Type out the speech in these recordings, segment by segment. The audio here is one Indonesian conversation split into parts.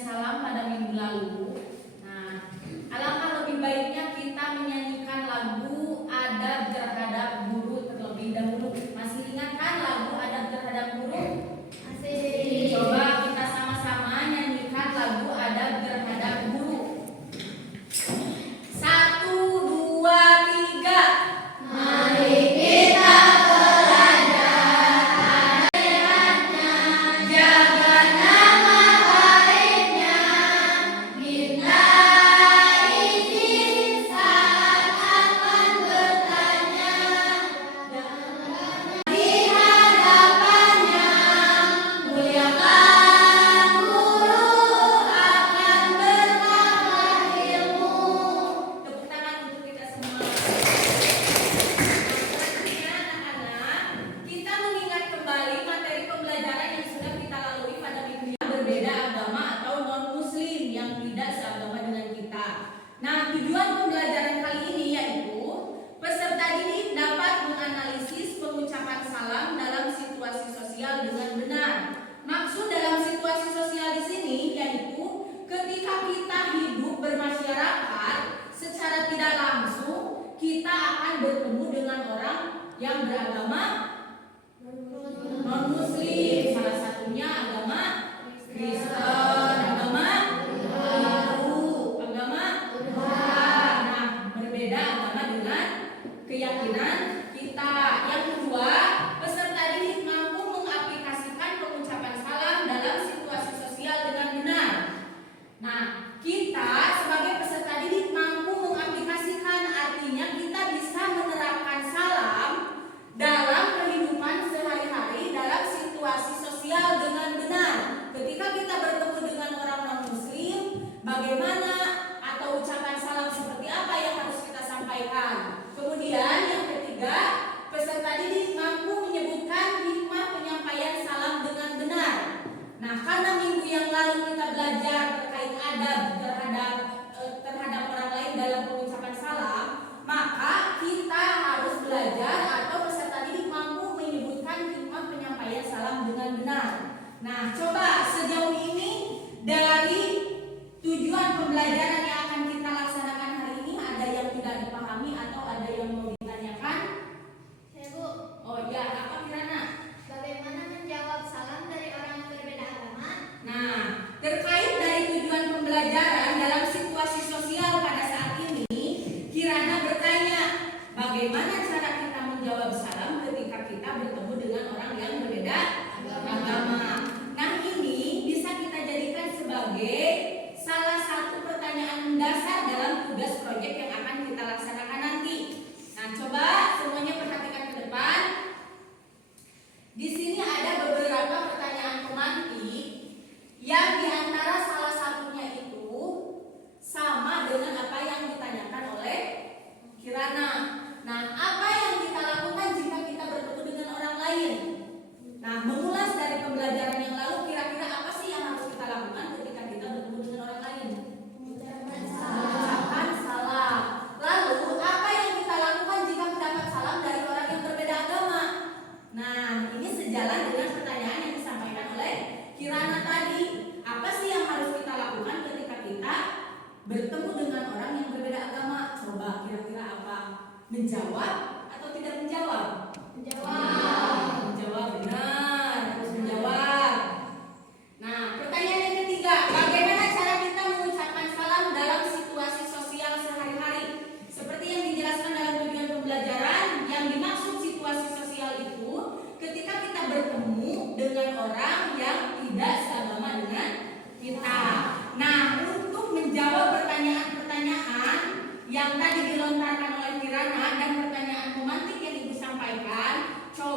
salam pada minggu lalu. Nah, alangkah lebih baiknya kita menyanyikan lagu Adab Terhadap Guru terlebih dahulu. Masih ingat kan lagu Adab Terhadap Guru? Masih. Coba kita sama-sama nyanyikan lagu Adab Terhadap Guru. 1, 2, 3. Mari kita yang beragama non-muslim, salah satunya agama Kristen, agama Hindu, agama Buddha. Nah, berbeda agama dengan keyakinan kita. Yang kedua, peserta didik mampu mengaplikasikan pengucapan salam dalam situasi sosial dengan benar. Nah, kita sebagai peserta didik mampu mengaplikasikan, artinya kita bisa menerapkan salam dalam kehidupan sehari-hari dalam situasi sosial dengan benar. Ketika kita bertemu dengan orang non-muslim, bagaimana atau ucapan salam seperti apa yang harus kita sampaikan. Kemudian yang ketiga, peserta didik mampu menyebutkan hikmah penyampaian salam dengan benar. Nah, karena minggu yang lalu kita belajar terkait adab terhadap orang lain dalam pengucapan salam, maka kita harus belajar atau peserta didik mampu menyebutkan hikmah penyampaian salam dengan benar. Nah, coba sejauh ini dari tujuan pembelajaran yang akan kita laksanakan hari ini, ada yang tidak dipahami atau ada yang mau ditanyakan? Ya, Bu. Oh ya, apa Kirana? Bagaimana menjawab salam dari orang yang berbeda agama? Nah, terkait dari tujuan pembelajaran dalam situasi sosial pada saat ini, Kirana bertanya, bagaimana cara kita menjawab salam ketika kita bertemu dengan orang yang berbeda agama. Nah, ini bisa kita jadikan sebagai salah satu pertanyaan mendasar dalam tugas proyek yang akan kita laksanakan nanti. Nah, coba semuanya perhatikan ke depan. Di sini ada beberapa pertanyaan pemantik yang diantara salah satunya itu sama dengan apa yang ditanyakan oleh Kirana. Nah, apa yang kita lakukan jika kita bertemu dengan orang lain? Nah, mengulas dari pembelajaran yang lalu, kira-kira apa sih yang harus kita lakukan ketika kita bertemu dengan orang lain? Mengucapkan salam. Lalu, apa yang kita lakukan jika mendapat salam dari orang yang berbeda agama? Nah, ini sejalan dengan pertanyaan yang disampaikan oleh Kirana tadi. Apa sih yang harus kita lakukan ketika kita bertemu dengan orang yang berbeda agama? Coba kira-kira apa? Menjawab atau tidak menjawab? Menjawab, benar, harus menjawab. Nah, pertanyaan yang ketiga, bagaimana cara kita mengucapkan salam dalam situasi sosial sehari-hari? Seperti yang dijelaskan dalam tujuan pembelajaran, yang dimaksud situasi sosial itu ketika kita bertemu dengan orang yang tidak seagama dengan kita. Nah, untuk menjawab pertanyaan-pertanyaan yang tadi dilontarkan oleh Kirana dan pertanyaan pemantik yang Ibu sampaikan, coba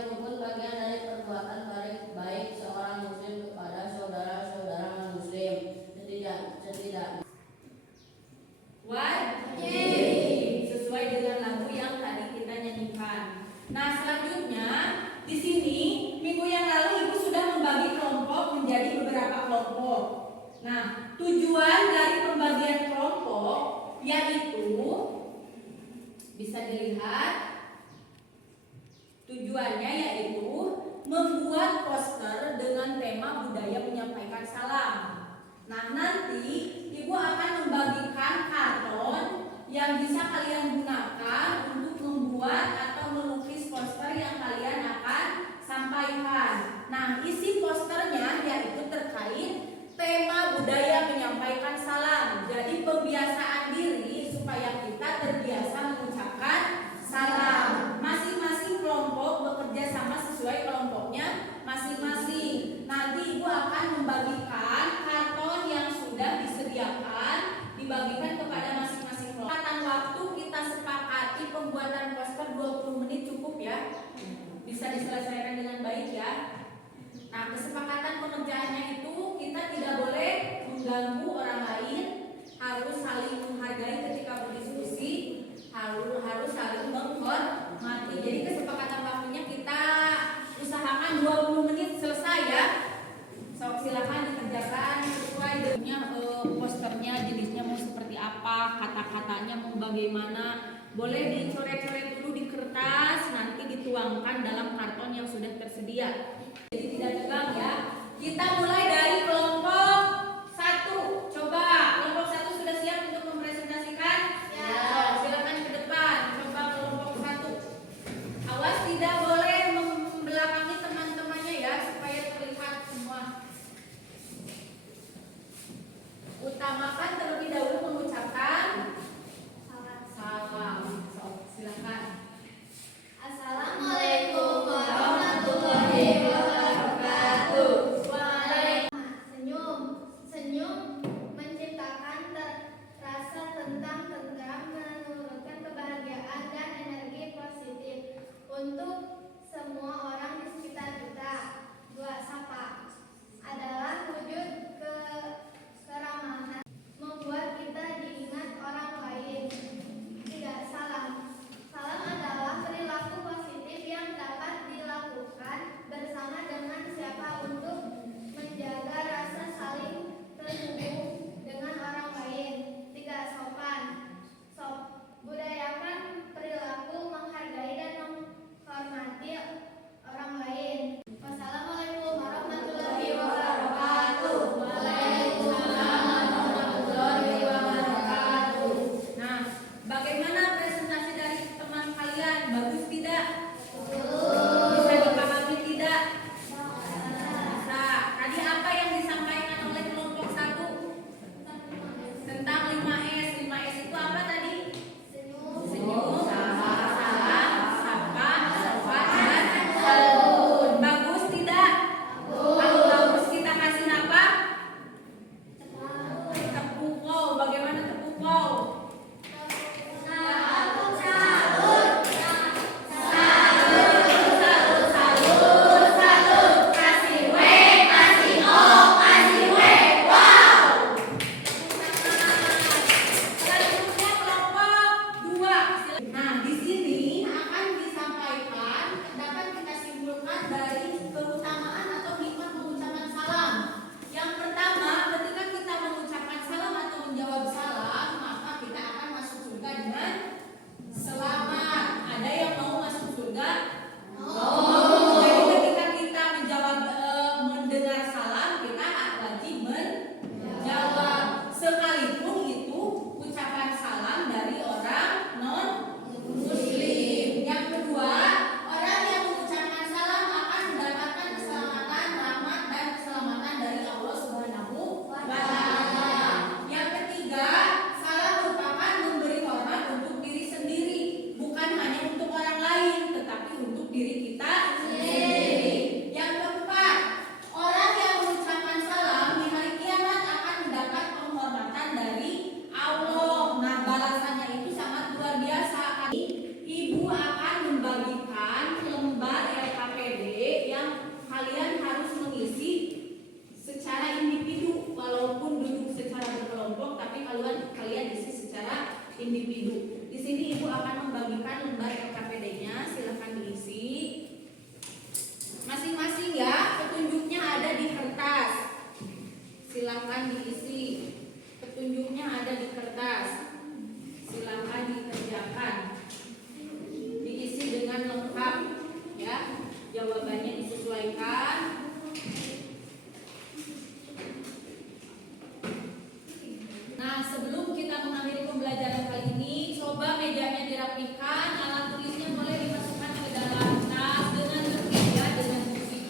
itu pun bagian dari perbuatan baik seorang muslim kepada saudara-saudara non-muslim. Setidaknya Wajib sesuai dengan lagu yang tadi kita nyanyikan. Nah, selanjutnya di sini minggu yang lalu Ibu sudah membagi kelompok menjadi beberapa kelompok. Nah, tujuan dari pembagian kelompok yaitu bisa dilihat tujuannya yaitu membuat poster dengan tema budaya menyampaikan salam. Nah, nanti Ibu akan membagikan karton yang bisa kalian gunakan untuk membuat atau melukis poster yang kalian akan sampaikan. Nah, isi posternya yaitu terkait tema budaya menyampaikan salam. Jadi pembiasaan diri supaya kita terbiasa mengucapkan salam. Masing-masing kelompok bekerja sama sesuai kelompoknya masing-masing. Nanti Ibu akan membagikan karton yang sudah disediakan, dibagikan kepada masing-masing kelompok. Waktu kita sepakati pembuatan poster 20 menit cukup ya. Bisa diselesaikan dengan baik ya. Nah, kesepakatan pengerjaannya itu kita tidak boleh mengganggu orang lain, harus saling menghargai ketika berdiskusi, harus saling menghormati. Jadi kesepakatan waktunya kita usahakan 20 menit selesai ya. So, silakan dikerjakan sesuai dengan posternya, jenisnya mau seperti apa, kata-katanya mau bagaimana. Boleh dicoret-coret dulu di kertas, nanti dituangkan dalam karton yang sudah tersedia. Jadi tidak tegang ya. Kita mulai dari kelompok 1. Coba kelompok 1 sudah siap untuk mempresentasikan? Ya. So, silakan ke depan. Coba kelompok 1. Awas tidak boleh membelakangi teman-temannya ya, supaya terlihat semua. Utamakan terlebih dahulu mengucapkan salam. So, silakan. Assalamualaikum warahmatullahi wabarakatuh. Waalaikumsalam mejanya disesuaikan. Nah, sebelum kita mengakhiri pembelajaran kali ini, coba mejanya dirapikan, alat tulisnya boleh dimasukkan ke dalam tas dengan tertib ya, dengan bersih.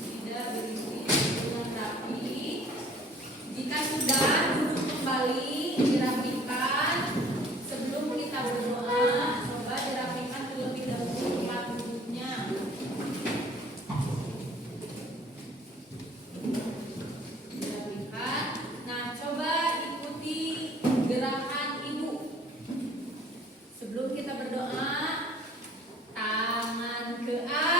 Tidak berisi dengan rapi. Jika sudah, duduk kembali, dirapikan. Sebelum kita berdoa, coba dirapikan terlebih dahulu tempat duduknya. Dirapikan. Nah, coba ikuti gerakan ibu. Sebelum kita berdoa, tangan ke atas.